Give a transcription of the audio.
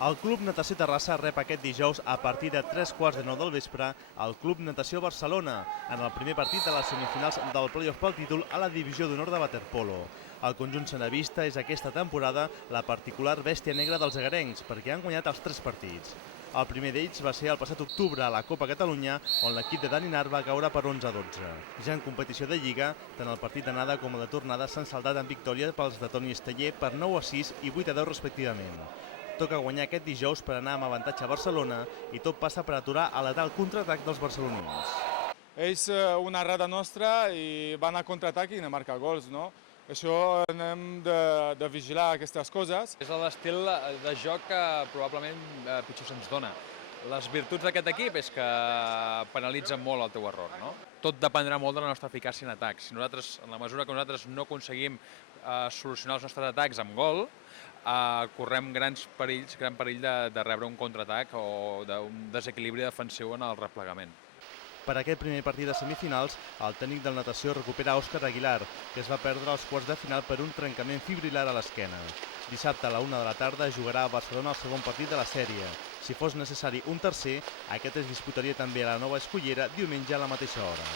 El Club Natació Terrassa rep aquest dijous a partir de 3:15 del vespre el Club Natació Barcelona en el primer partit de les semifinals del play-off pel títol a la divisió d'honor de waterpolo. El conjunt senevista és aquesta temporada la particular bèstia negra dels egarencs perquè han guanyat els 3 partits. El primer d'ells va ser el passat octubre a la Copa Catalunya, on l'equip de Dani Nar va caure per 11-12. Ja en competició de Lliga, tant el partit d'anada com el de tornada s'han saldat en victòria pels de Toni Esteller per 9-6 i 8-10 respectivament. Toca guanyar aquest dijous per anar amb avantatge a Barcelona i tot passa per aturar el letal contraatac dels barcelonins. És una errada nostra i van a contraatac i a marcar gols, no? Això hem de vigilar aquestes coses. És l'estil de joc que probablement pitjor se'ns dona. Les virtuts d'aquest equip és que penalitzen molt el teu error, no? Tot dependrà molt de la nostra eficàcia en atacs. Si nosaltres, en la mesura que nosaltres no aconseguim solucionar els nostres atacs amb gol, correm gran perill de rebre un contraatac o d'un desequilibri defensiu en el replegament. Per aquest primer partit de semifinals, el tècnic del natació recupera Òscar Aguilar, que es va perdre als quarts de final per un trencament fibrilar a l'esquena. Dissabte a la 1 de la tarda jugarà a Barcelona el segon partit de la sèrie. Si fos necessari un tercer, aquest es disputaria també a la Nova Escullera diumenge a la mateixa hora.